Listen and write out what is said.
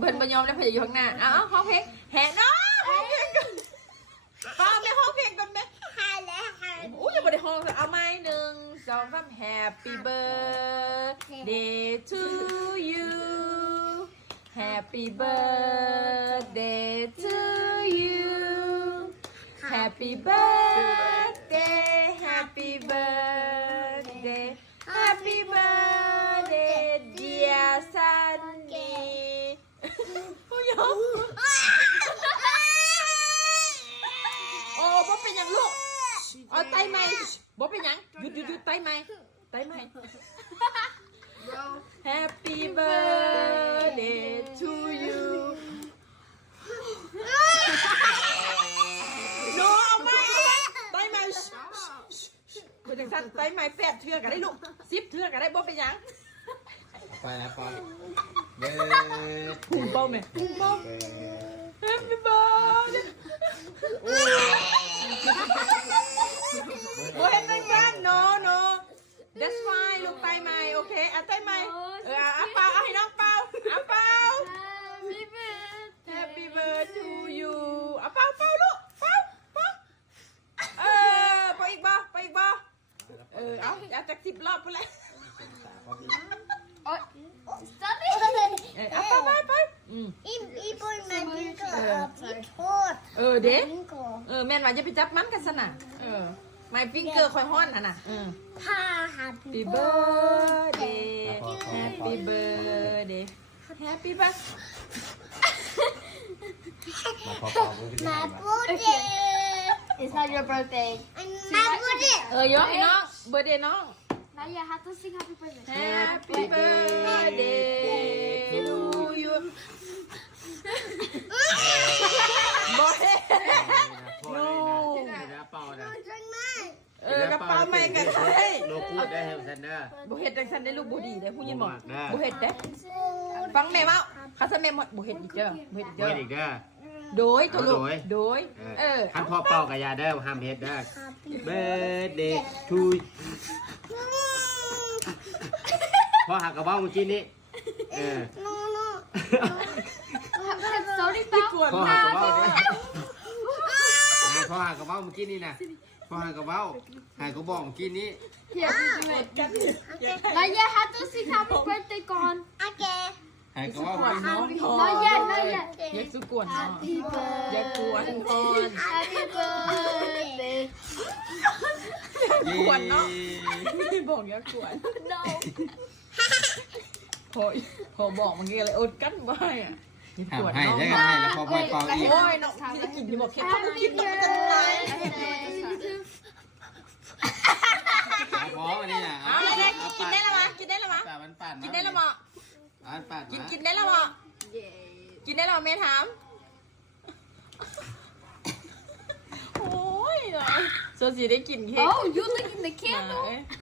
เพิ่นบ่ยอมแล้วเพิ่นอยู่ข้างหน้าเอาร้องเพลงแห่น้องร้องเพลงกันป้าแม่ร้องเพลงก่อนแม่อู้ยังบ่ได้ร้องเอาไม้1 2 3 Happy birthday to you Happy birthday to you Happy birthday Happy birthday Happy birthday dear Sunny โอ้ยโอ้บ่เป็นหยังลูกเอาไตใหม่บ่เป็นหยังหยุดไตใหม่Happy birthday to you No เอาใหม่ไตใหม่เป็นจังซั่นไตใหม่8เทื่อก็ได้ลูก10เทื่อก็ได้บ่เป็นหยังไปแล้วปอนพุ่งเป้าแม่พุ่งเป้า Happy birthday โอ้เห็นจังซั่น No That's fine ลูกไตใหม่โอเคเอาไตใหม่เอาเป่าเอาให้น้องเป่าเอาเป่า Happy birthday to you เอาเป่าลูกเป่าไปอีกบ่เอาจาก10 รอบพุ่นแหละเอาไปเด้แม่นว่าจะไปจับมันกันซะน่ะMy finger ค่อยฮ้อนน่ะHappy birthday Happy birthday Happy birthday My birthday It's not your birthday. My birthday ยกให้น้องเบอร์เดย์น้อง Now you have to sing happy birthday. Happy birthday to you บ่เฮ็ด No เป่านะ กระเป๋าใหม่กันได้ โลกูได้ให้ฉันเด้อ บ่เฮ็ดจังซั่นได้ลูกบ่ดีได้ผู้หญิงบอก ได้ บ่เฮ็ดเด้ฟังแม่เว้าคันซะแม่หมดบ่เฮ็ดอีกเด้อบ่เฮ็ดอีก เฮ็ เด้อ ดอีกเด้อ โดยตัวลูกโดยคันพ่อเป่ากับยาเด้อห้ามเฮ็ดเด้อ Birthday to พ่อหักกระเป๋าเมื่อกี้นี้Sorry, พ่อหักกระเป๋าเนี่ยพ่อหักกระเป๋าเมื่อกี้นี้นะพ่อหักกระเป๋าหักกระบอกเมื่อกี้นี้ Yes, you do it. Now you have to sing happy birthday, gone. หักกระเป๋า Not yet. อย่าสุกวนเนาะ Happy อย่ากวนก่อน Happy birthday. กวนเนาะบอกอย่ากวน No. พอบอกเมื่อกี้เลยอดกั้นไว้อ่ะอย่ากวน ให้ เนาะ ได้กันให้แล้วพอปล่อยเป่าอีก โอ้ยเนาะที่จะกินที่บอกเค้กเขาไม่กินต้องจะไง พออันนี้นะ ได้กินได้แล้วมั้ยกินได้แล้วมั้ย มันปั่น กินได้แล้วมั้ย ปั่น กินได้แล้วมั้ยกินได้แล้วแม่ถามโอ้ยโซซีได้กินเค้ก Oh, you licking the candle?